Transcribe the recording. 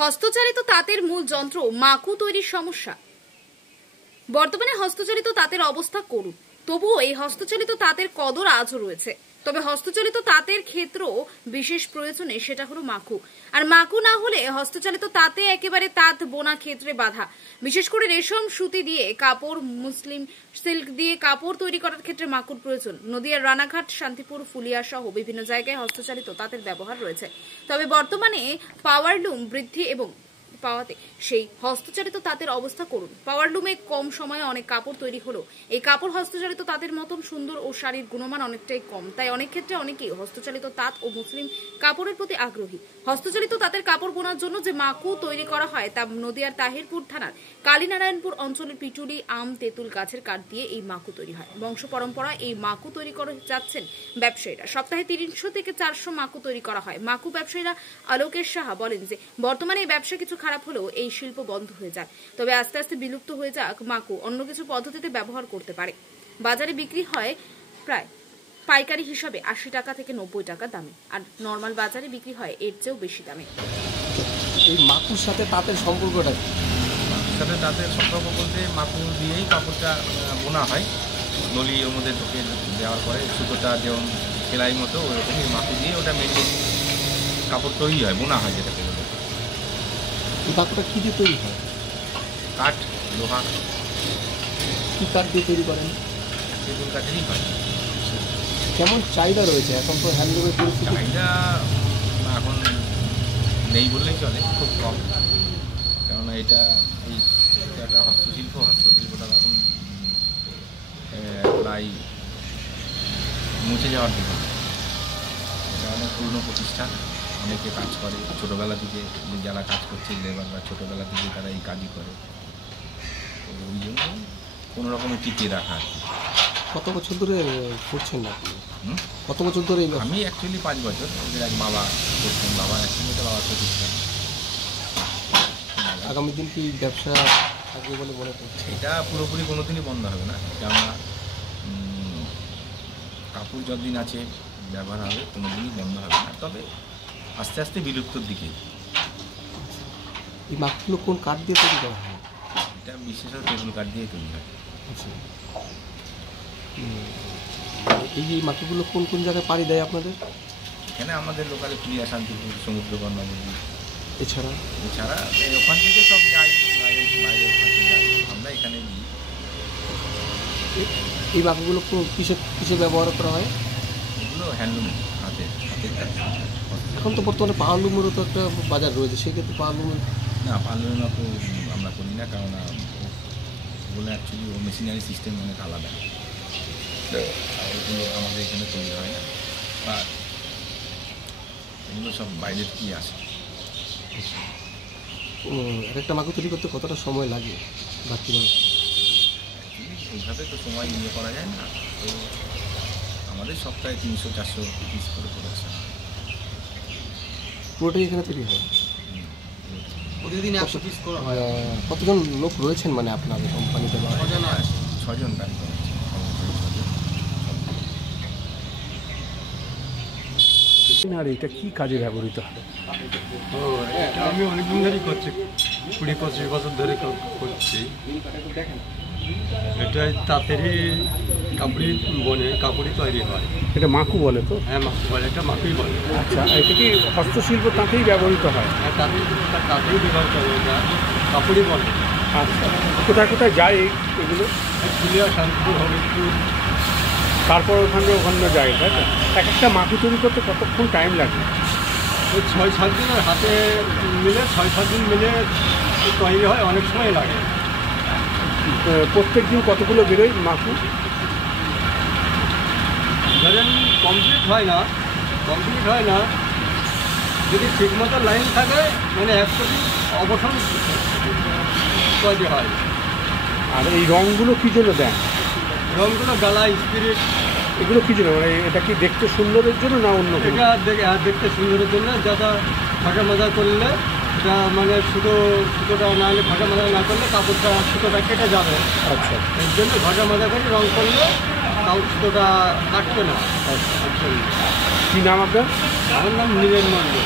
হস্তচালিত তাঁতের মূল যন্ত্র মাকু তৈরির সমস্যা। বর্তমানে হস্তচালিত তাঁতের অবস্থা করুণ, তবুও এই হস্তচালিত তাঁতের কদর আজও রয়েছে। তবে হস্তচালিত তাঁতের ক্ষেত্রেও বিশেষ প্রয়োজনে সেটা হলো মাকু। আর মাকু না হলে হস্তচালিত তাঁতে একেবারে তাঁত বোনা ক্ষেত্রে বাধা। বিশেষ করে রেশম সুতি দিয়ে কাপড়, মুসলিম সিল্ক দিয়ে কাপড় তৈরি করার ক্ষেত্রে মাকুর প্রয়োজন। নদিয়ার রানাঘাট, শান্তিপুর, ফুলিয়া সহ বিভিন্ন জায়গায় হস্তচালিত তাঁতের ব্যবহার রয়েছে। তবে বর্তমানে পাওয়ারলুম বৃদ্ধি এবং পাওয়াতে সেই হস্তচালিত তাঁতের অবস্থা করুন। পাওয়ারলুমে কম সময়ে অনেক কাপড় তৈরি হলো এই কাপড় হস্তচালিত তাঁতের মতন সুন্দর ও শাড়ির গুণমান অনেকটাই কম। তাই অনেক ক্ষেত্রে অনেকেই হস্তচালিত তাঁত ও মুসলিম কাপড়ের প্রতি আগ্রহী। হস্তচালিত তাঁতের কাপড় বোনার জন্য যে মাকু তৈরি করা হয় তা নদিয়ার তাহিরপুর থানার কালীনারায়ণপুর অঞ্চলের পিটুলি, আম, তেঁতুল গাছের কাঠ দিয়ে এই মাকু তৈরি হয়। বংশ পরম্পরা এই মাকু তৈরি করে যাচ্ছেন ব্যবসায়ীরা। সপ্তাহে 300 থেকে 400 মাকু তৈরি করা হয়। মাকু ব্যবসায়ীরা আলোকেশ সাহা বলেন যে বর্তমানে এই ব্যবসা কিছু খারাপ হলেও এই শিল্প বন্ধ হয়ে যায়। তবে আস্তে আস্তে বিলুপ্ত হয়ে যাক মাকু অন্য কিছু পদ্ধতিতে ব্যবহার করতে পারে। বাজারে বিক্রি হয় প্রায় পাইকারি হিসাবে 80 টাকা থেকে 90 টাকা দামে, আর নরমাল বাজারে বিক্রি হয় এর চেয়েও বেশি দামে। এই মাকুর সাথে তাঁতের সম্পর্কটা কি? মাকুর সাথে তাঁতের সম্পর্ক বলতে মাকু দিয়েই কাপড়টা বোনা হয়। নলি ওর মধ্যে ঢুকে দেওয়ার পরে সুতোটা যেমন সেলাই মতো ওরকমই মাকু দিয়ে ওটা মেনলি কাপড় তৈরি হয়, বোনা হয় যেটাকে বলে। এই কাপড়টা কী দিয়ে তৈরি হয়? কাঠ, লোহা। কী কাঠ দিয়ে তৈরি করেন? সেগুন কাঠেরই হয়। কেমন চাহিদা রয়েছে এখন? তো হ্যান্ডলুমের পরিস্থিতি চাহিদা এখন নেই বললেই চলে, খুব কম। কেননা এটা একটা হস্তশিল্পটা এখন প্রায় মুছে যাওয়ার দিকে। এটা অনেক পুরনো প্রতিষ্ঠান, অনেকে কাজ করে ছোটোবেলা থেকে, যারা কাজ করছে লেবাররা ছোটোবেলা থেকে তারা এই কাজই করে। তো ওই জন্য কোনো রকমের টিকিয়ে রাখা আর কি। কত বছর ধরে করছেন আপনি? কত বছর ধরে? আমি অ্যাকচুয়ালি 5 বছর। ওদের এক বাবা করছেন, বাবা অ্যাকচুয়ালি এটা বাবার প্রতিষ্ঠান। আগামী দিন কি ব্যবসা থাকবে বলে মনে করছে? এটা পুরোপুরি কোনো দিনই বন্ধ হবে না, কেননা কাপড় যতদিন আছে ব্যবহার হবে, কোনো দিনই বন্ধ হবে না। তবে আস্তে আস্তে বিলুপ্তর দিকে। এই মাকুগুলো কোন কাঠ দিয়ে তৈরি করা হয়? এটা বিশেষত টেবিল কাঠ দিয়ে তৈরি হয়। আচ্ছা, এই মাকুগুলো কোন কোন জায়গায় পাড়ি দেয় আপনাদের? এখানে আমাদের লোকালে ফুলিয়া, শান্তিপুর, সমুদ্রকন্যা নদী। এছাড়া ওখান থেকে সব যাই, বাইরে ওখানে যাই, আমরা এখানে দিই। এই মাকুগুলো কিসে ব্যবহার করা হয়? এগুলো হ্যান্ডলুম, হাতের কাজ। এখন তো বর্তমানে পাওয়ারলুমেরও তো একটা বাজার রয়েছে, সেক্ষেত্রে পাওয়ারলুমের না, পার্লার মাকু আমরা করি না, কারণ ওগুলো অ্যাকচুয়ালি ও মেশিনারি সিস্টেম অনেক আলাদা। ওগুলো আমাদের এখানে তৈরি হয় না, বা এগুলো সব বাইরের কি আসে। একটা মাকু তৈরি করতে কতটা সময় লাগে? বাড়তিভাবে এইভাবে তো সময় নিয়ে করা যায় না। তো আমাদের সপ্তাহে 300-400 পিস করে প্রোডাকশন। পুরোটাই এখানে তৈরি হয়? প্রতিদিন 100 পিস করা হয়। কতজন লোক রয়েছেন মানে আপনাদের কোম্পানিতে? 6 জন কাজ করছে। আর এটা কি কাজে ব্যবহৃত হবে? এটা আমি অনেকদিন ধরেই করছি, 20-25 বছর ধরে করছি। এটা তাঁতেরই কাপড়ই তৈরি হয়। এটা মাকু বলে তো? হ্যাঁ, মাকু বলে, এটা মাকুই বলে। আচ্ছা, এটা কি হস্তশিল্প তাঁতেই ব্যবহৃত হয়? হ্যাঁ, তাঁতেই ব্যবহার করে, এটা কাপড়ই বলে। আচ্ছা, কোথায় কোথায় যায় এগুলো? ফুলিয়া, শান্তিপুর, হবিবপুর, তারপর ওখানে যায়, তাই তো? এক একটা মাকু তৈরি করতে কতক্ষণ টাইম লাগে? ওই 6-7 দিনের হাতে মিলে 6-7 দিন মিলে তৈরি হয়, অনেক সময় লাগে। প্রত্যেক দিন কতগুলো বেরোয় মাকু? ধরেন কমপ্লিট হয় না, যদি ঠিকমতো লাইন থাকে মানে 100 দিন অবসর তৈরি হয়। আর এই রঙগুলো কী জন্য দেন? রঙগুলো গালা, স্পিরিট, এগুলো কী জন্য? মানে এটা কি দেখতে সুন্দরের জন্য না অন্য? এটা দেখতে সুন্দরের জন্য। যাতে ফাঁকা মাজা করলে এটা মানে সুতোটা না হলে ফাঁকা মাজা না করলে সুতোটা কেটে যাবে। আচ্ছা, এর জন্য ফাঁকা মাজা করে রং করলে সুতোটা কাটবে না। আচ্ছা। কী নাম আপনার? আমার নাম নীলেন মন্ডল।